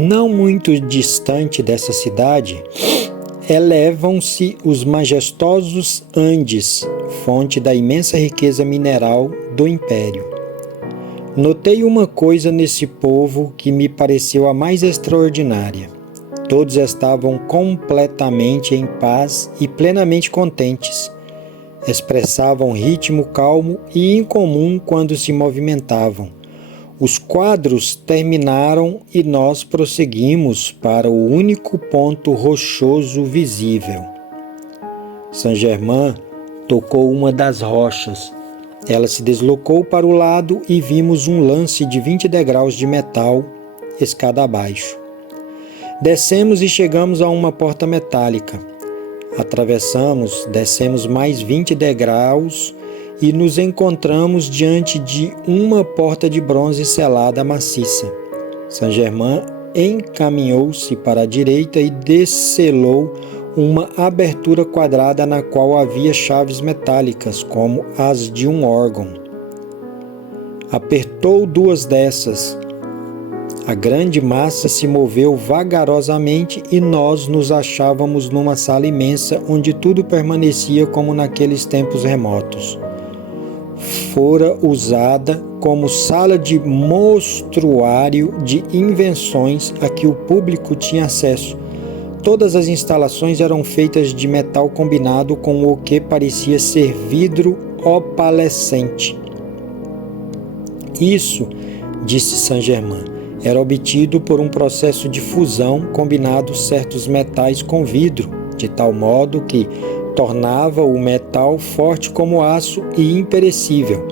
Não muito distante dessa cidade, elevam-se os majestosos Andes, fonte da imensa riqueza mineral do império. Notei uma coisa nesse povo que me pareceu a mais extraordinária. Todos estavam completamente em paz e plenamente contentes. Expressavam ritmo calmo e incomum quando se movimentavam. Os quadros terminaram e nós prosseguimos para o único ponto rochoso visível. Saint-Germain tocou uma das rochas. Ela se deslocou para o lado e vimos um lance de 20 degraus de metal, escada abaixo. Descemos e chegamos a uma porta metálica. Atravessamos, descemos mais 20 degraus e nos encontramos diante de uma porta de bronze selada maciça. Saint-Germain encaminhou-se para a direita e descelou uma abertura quadrada na qual havia chaves metálicas, como as de um órgão. Apertou duas dessas. A grande massa se moveu vagarosamente e nós nos achávamos numa sala imensa onde tudo permanecia como naqueles tempos remotos. Fora usada como sala de mostruário de invenções a que o público tinha acesso. Todas as instalações eram feitas de metal combinado com o que parecia ser vidro opalescente. Isso, disse Saint-Germain, era obtido por um processo de fusão combinado certos metais com vidro, de tal modo que tornava o metal forte como aço e imperecível.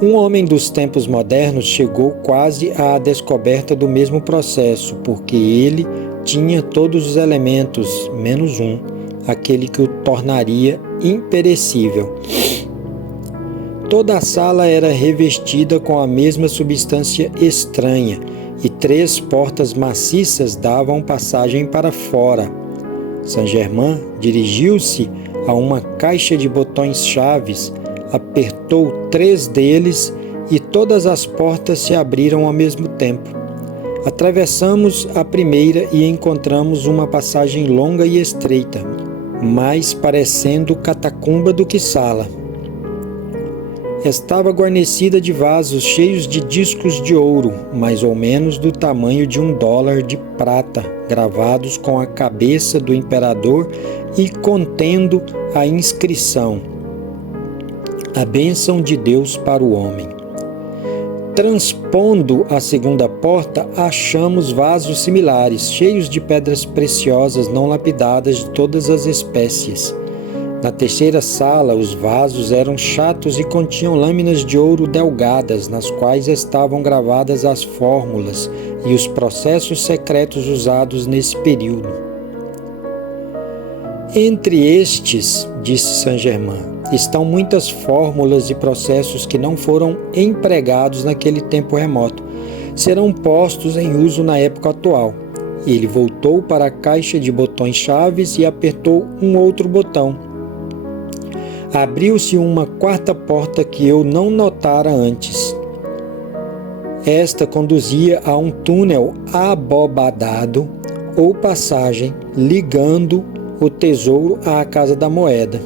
Um homem dos tempos modernos chegou quase à descoberta do mesmo processo, porque ele tinha todos os elementos, menos um, aquele que o tornaria imperecível. Toda a sala era revestida com a mesma substância estranha, e 3 portas maciças davam passagem para fora. Saint-Germain dirigiu-se a uma caixa de botões-chaves, apertou 3 deles e todas as portas se abriram ao mesmo tempo. Atravessamos a primeira e encontramos uma passagem longa e estreita, mais parecendo catacumba do que sala. Estava guarnecida de vasos cheios de discos de ouro, mais ou menos do tamanho de $1 de prata, gravados com a cabeça do imperador e contendo a inscrição: a bênção de Deus para o homem. Transpondo a segunda porta, achamos vasos similares, cheios de pedras preciosas não lapidadas de todas as espécies. Na terceira sala, os vasos eram chatos e continham lâminas de ouro delgadas, nas quais estavam gravadas as fórmulas e os processos secretos usados nesse período. Entre estes, disse Saint-Germain, estão muitas fórmulas e processos que não foram empregados naquele tempo remoto. Serão postos em uso na época atual. Ele voltou para a caixa de botões-chaves e apertou um outro botão. Abriu-se uma quarta porta que eu não notara antes. Esta conduzia a um túnel abobadado ou passagem, ligando o tesouro à Casa da Moeda.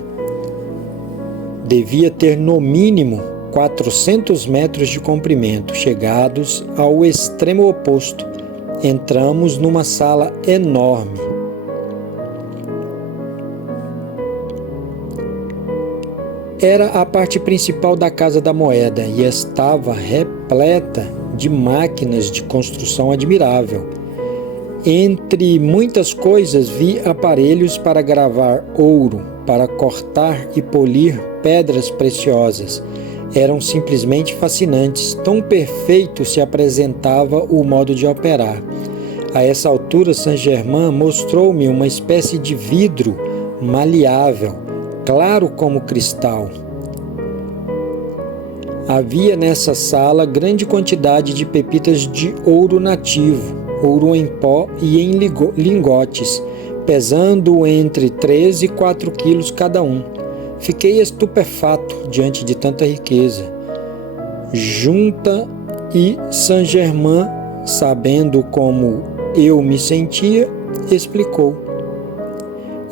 Devia ter no mínimo 400 metros de comprimento. Chegados ao extremo oposto, entramos numa sala enorme. Era a parte principal da Casa da Moeda e estava repleta de máquinas de construção admirável. Entre muitas coisas, vi aparelhos para gravar ouro, para cortar e polir pedras preciosas. Eram simplesmente fascinantes, tão perfeito se apresentava o modo de operar. A essa altura, Saint-Germain mostrou-me uma espécie de vidro maleável, claro como cristal. Havia nessa sala grande quantidade de pepitas de ouro nativo, ouro em pó e em lingotes, pesando entre 3 e 4 quilos cada um. Fiquei estupefato diante de tanta riqueza. Junta e Saint-Germain, sabendo como eu me sentia, explicou: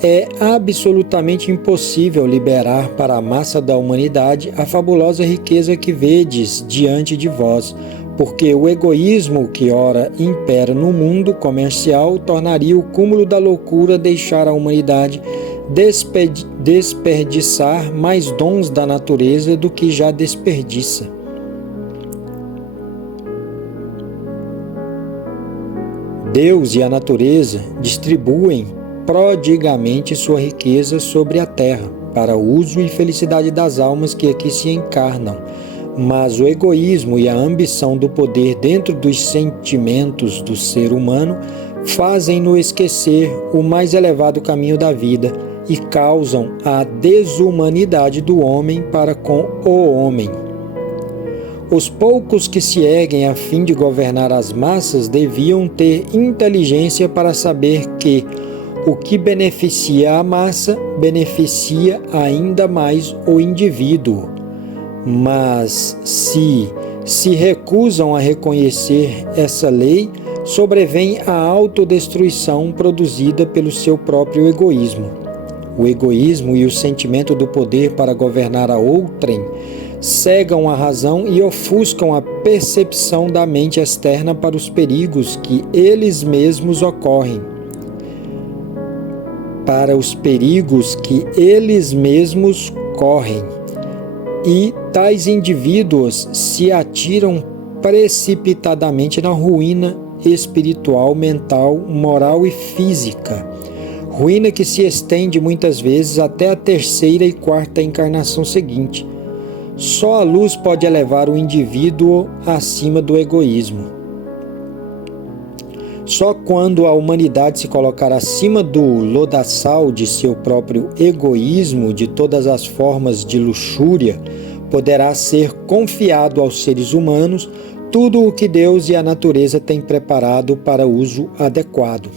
é absolutamente impossível liberar para a massa da humanidade a fabulosa riqueza que vedes diante de vós, porque o egoísmo que ora impera no mundo comercial tornaria o cúmulo da loucura deixar a humanidade desperdiçar mais dons da natureza do que já desperdiça. Deus e a natureza distribuem prodigamente sua riqueza sobre a terra, para o uso e felicidade das almas que aqui se encarnam, mas o egoísmo e a ambição do poder dentro dos sentimentos do ser humano fazem-no esquecer o mais elevado caminho da vida e causam a desumanidade do homem para com o homem. Os poucos que se erguem a fim de governar as massas deviam ter inteligência para saber que o que beneficia a massa beneficia ainda mais o indivíduo. Mas se recusam a reconhecer essa lei, sobrevém a autodestruição produzida pelo seu próprio egoísmo. O egoísmo e o sentimento do poder para governar a outrem cegam a razão e ofuscam a percepção da mente externa para os perigos que eles mesmos ocorrem. E tais indivíduos se atiram precipitadamente na ruína espiritual, mental, moral e física. Ruína que se estende muitas vezes até a terceira e quarta encarnação seguinte. Só a luz pode elevar o indivíduo acima do egoísmo. Só quando a humanidade se colocar acima do lodaçal de seu próprio egoísmo, de todas as formas de luxúria, poderá ser confiado aos seres humanos tudo o que Deus e a natureza têm preparado para uso adequado.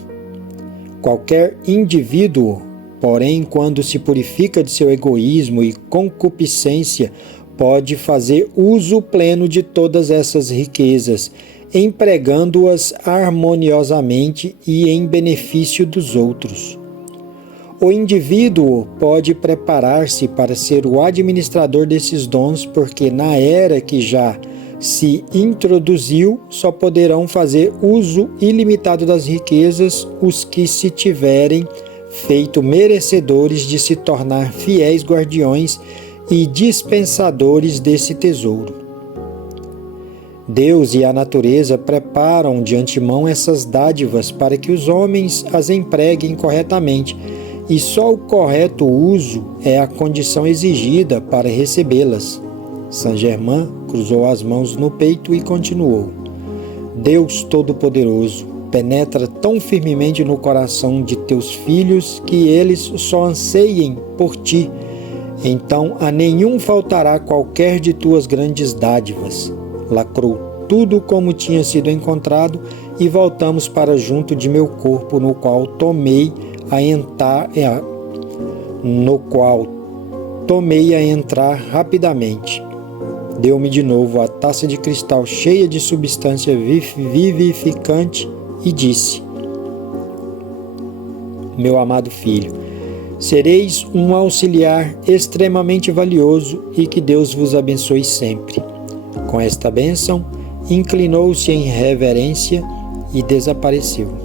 Qualquer indivíduo, porém, quando se purifica de seu egoísmo e concupiscência, pode fazer uso pleno de todas essas riquezas, empregando-as harmoniosamente e em benefício dos outros. O indivíduo pode preparar-se para ser o administrador desses dons, porque na era que já se introduziu, só poderão fazer uso ilimitado das riquezas os que se tiverem feito merecedores de se tornar fiéis guardiões e dispensadores desse tesouro. Deus e a natureza preparam de antemão essas dádivas para que os homens as empreguem corretamente, e só o correto uso é a condição exigida para recebê-las. Saint-Germain cruzou as mãos no peito e continuou: Deus Todo-Poderoso, penetra tão firmemente no coração de teus filhos que eles só anseiem por ti. Então a nenhum faltará qualquer de tuas grandes dádivas. Lacrou tudo como tinha sido encontrado e voltamos para junto de meu corpo, no qual tomei a entrar rapidamente. Deu-me de novo a taça de cristal cheia de substância vivificante e disse: Meu amado filho, sereis um auxiliar extremamente valioso e que Deus vos abençoe sempre. Com esta bênção, inclinou-se em reverência e desapareceu.